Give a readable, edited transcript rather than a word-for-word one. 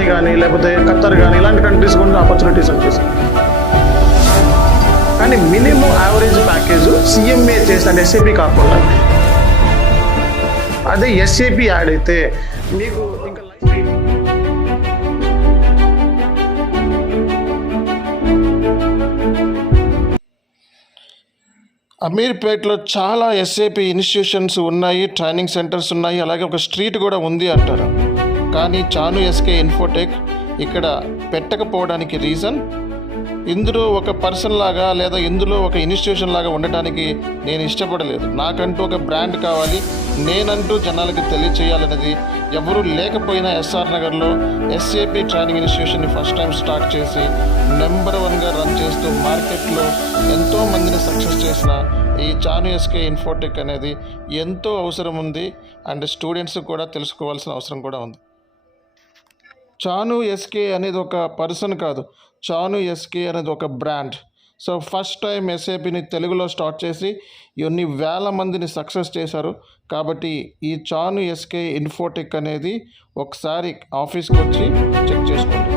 Dubai కానీ లేకపోతే ఖత్తర్ కానీ ఇలాంటి కంట్రీస్ కూడా ఆపర్చునిటీస్ వచ్చేసాయి. కానీ మినిమం యావరేజ్ ప్యాకేజ్ సిఎంఏ చేసిన ఎస్ఏపి కాకుండా అదే ఎస్ఏపి యాడ్ అయితే మీకు ఇంకా అమీర్పేట్లో చాలా ఎస్ఏపి ఇన్స్టిట్యూషన్స్ ఉన్నాయి, ట్రైనింగ్ సెంటర్స్ ఉన్నాయి, అలాగే ఒక స్ట్రీట్ కూడా ఉంది అంటారు. కానీ చాను ఎస్కే ఇన్ఫోటెక్ ఇక్కడ పెట్టకపోవడానికి రీజన్, ఇందులో ఒక పర్సన్ లాగా లేదా ఇందులో ఒక ఇన్స్టిట్యూషన్ లాగా ఉండటానికి నేను ఇష్టపడలేదు. నాకంటూ ఒక బ్రాండ్ కావాలి, నేనంటూ జనాలకి తెలియచేయాలనేది. ఎవరు లేకపోయినా ఎస్ఆర్ నగర్లో ఎస్ఏపి ట్రైనింగ్ ఇన్స్టిట్యూషన్ని ఫస్ట్ టైం స్టార్ట్ చేసి నెంబర్ 1గా రన్ చేస్తూ మార్కెట్లో ఎంతో మందిని సక్సెస్ చేసిన ఈ చాను ఎస్కే ఇన్ఫోటెక్ అనేది ఎంతో అవసరం ఉంది. అండ్ స్టూడెంట్స్ కూడా తెలుసుకోవాల్సిన అవసరం కూడా ఉంది. చాను ఎస్కే అనేది ఒక పర్సన్ కాదు, చాను ఎస్కే అనేది ఒక బ్రాండ్. సో ఫస్ట్ టైం ఎస్ఏపిని తెలుగులో స్టార్ట్ చేసి ఎన్ని వేల మందిని సక్సెస్ చేశారు. కాబట్టి ఈ చాను ఎస్కే ఇన్ఫోటెక్ అనేది ఒకసారి ఆఫీస్కి వచ్చి చెక్ చేసుకోండి.